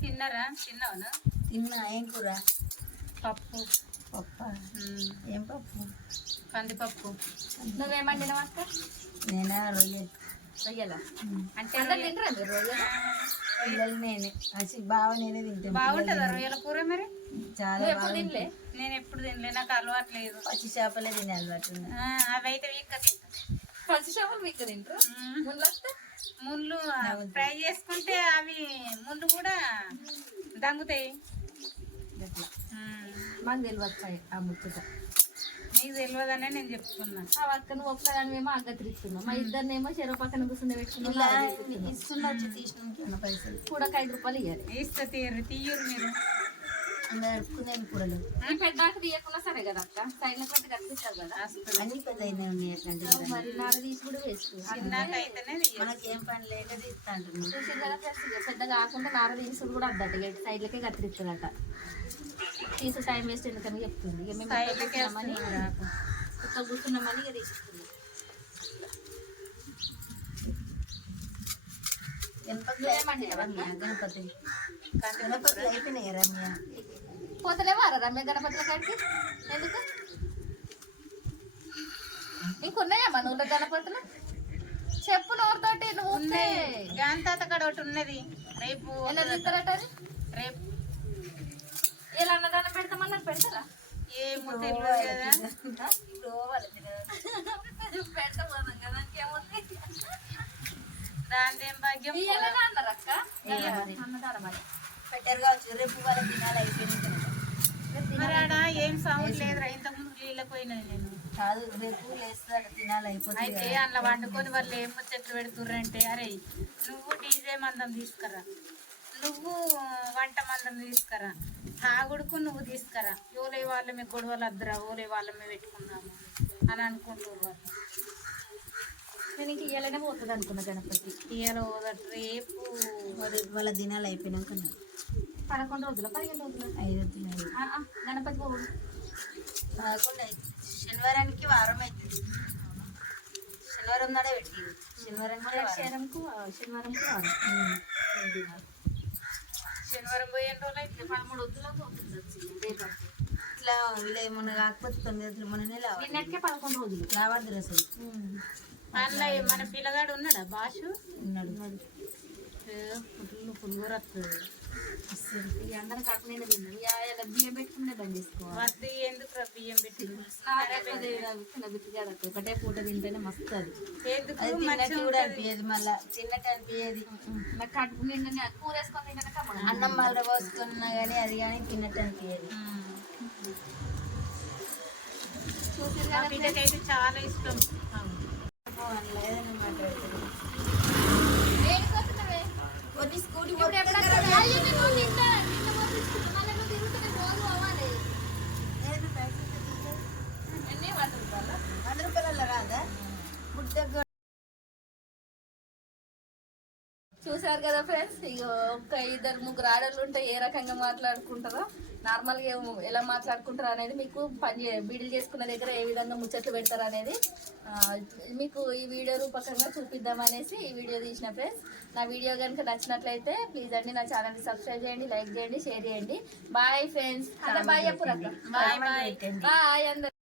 తిన్నారా? తిన్నావనా? తిన్నా. ఏం కూర? పప్పు. పప్ప? ఏం పప్పు? కందిపప్పు. నువ్వేమండినావు అక్క? నేనా? రొయ్యలు. రొయ్యల? అంటే అందరు తింటారా మీరు రొయ్యలు? పిల్లలు నేనే. అసి బావ నేనే తింటాం బాగుంటుందా రొయ్యల కూర మరి? చాలా ఎప్పుడు తినలే? నేను ఎప్పుడు తినలే. నాకు అలవాటు లేదు. పచ్చి చేపలే తినే అలవాటు అవి అయితే వీక్క తింటా. పచ్చి చేపలు మీకు తింటారు? ఉమ్, ముళ్ళు ఫ్రై చేసుకుంటే అవి ముళ్ళు కూడా దంగుతాయి. మాకు తెలియదు ఆ ముచ్చట నీకు తెలియదనే నేను చెప్తున్నా ఆ పక్క నువ్వు ఒక్కదాని మేము అగ్గ తిరుగుతున్నాం మా ఇద్దరినేమో చెరువు పక్కన కూర్చుని పెట్టుకున్నాం ఇస్తున్నట్టు తీసిన. పైసలు. కూడా ఐదు రూపాయలు ఇవ్వాలి ఇస్తే తీరు తీయరు మీరు. ఇంకా నడుపుకునే కూరలు. ఈ పెద్దాక తీయకుండా సరే కదా అక్క. సైడ్ల పెట్టి కనిపిస్తావు కదా. వస్తుంది అన్ని పెద్ద ఉన్నాయి అట్లాంటి మరి నార తీసి కూడా మనకి పని లేక తీస్తా అంటున్నాం కాకుండా నార కూడా అద్దట కత్తిరిస్తుందట తీసి టైం వేస్ట్ ఎందుకని చెప్తుంది. ఇక మేము కూర్చున్నామని ఇక తీసుకుంది గణపతి. రమ్య అయిపోయినాయి రమ్య పోతలేవారా రమ్య గణపతుల కాడికి? ఎందుకు? ఇంకున్నాయా మన ఊళ్ళో గణపతులు? చెప్పు నోరుతోటి నువ్వు గాంతాత కాడ ఒకటి ఉన్నది. రేపు రేపు. ఇలా అన్నదానం పెడతామన్నారు? పెడతారా? ఏమో తెలియదు కదా. దాని ఏం భాగ్యం పెట్టారు కావచ్చు రేపు వాళ్ళ తినాలి అయిపోయింది మరి ఆడ ఏం సౌండ్ లేదురా ఇంతకుముందు నీళ్ళకి పోయినది నేను కాదు రేపు లేస్తాడు తినాలి అయిపోతుంది అయితే అందులో వండుకొని వాళ్ళు ఏం ముచ్చట్లు పెడుతుర్రంటే అరే నువ్వు డీజే మందం తీసుకురా. నువ్వు వంట మందం తీసుకురా. తాగుడుకు నువ్వు తీసుకురా. ఓలే వాళ్ళ మీ గొడవలు వద్దురా ఓలే వాళ్ళ మేము పెట్టుకున్నాము అని అనుకుంటారు వాళ్ళు. నేను ఇంక ఇయ్యాలనే పోతుంది అనుకున్నా గణపతి. రేపు వాళ్ళ దినాలు అయిపోయినాక. పదకొండు రోజులు? పదిహేను రోజులు? ఐదు గణపతి పోవు. పదకొండు అవుతుంది శనివారానికి వారం అవుతుంది శనివారం నాడే పెట్టి శనివారం. శనివారంకు శనివారంకు. శనివారం పోయిన రోజులు అయితే పదమూడు వద్దులకు అవుతుంది రేపు ఇట్లా ఇలా ఏమన్నా కాకపోతే తొమ్మిది రోజులు మననే రావాలి నిన్నటికే పదకొండు రోజులు. రావద్దు అసలు. అందులో మన పిల్లగాడు ఉన్నాడా? బాషు? ఉన్నాడు. పుల్లు పులుగురు వస్తుంది అందరం కడుపు నిండా తిన్నారు యా, ఇలా బియ్యం పెట్టుకునే బంద్ చేసుకోవాలి వద్దు ఎందుకు రా బియ్యం పెట్టి బిట్టుగాడు ఒకటే పూట తింటేనే మస్తు అది. ఎందుకు? కూడా. అనిపించదు మళ్ళా. తిన్నట్టు అనిపించదు నాకు కడుపు నిండా కూర వేసుకొని కమ్మగా అన్నం మళ్ళీ పోసుకున్నా కానీ అది కానీ తిన్నట్టు అనిపించదు. చూసి చాలా ఇష్టం. చూసారు కదా ఫ్రెండ్స్ ఇక ఒక్క ఇద్దరు ముగ్గురు ఆడలు ఉంటే ఏ రకంగా మాట్లాడుకుంటారో నార్మల్గా ఎలా మాట్లాడుకుంటారో అనేది మీకు పని బీడీలు చేసుకున్న దగ్గర ఏ విధంగా ముచ్చట్లు పెడతారు అనేది మీకు ఈ వీడియో రూపకంగా చూపిద్దాం అనేసి ఈ వీడియో తీసిన ఫ్రెండ్స్ నా వీడియో కనుక నచ్చినట్లయితే ప్లీజ్ అండి నా ఛానల్ని సబ్స్క్రైబ్ చేయండి లైక్ చేయండి షేర్ చేయండి. Bye friends bye bye bye అందరు.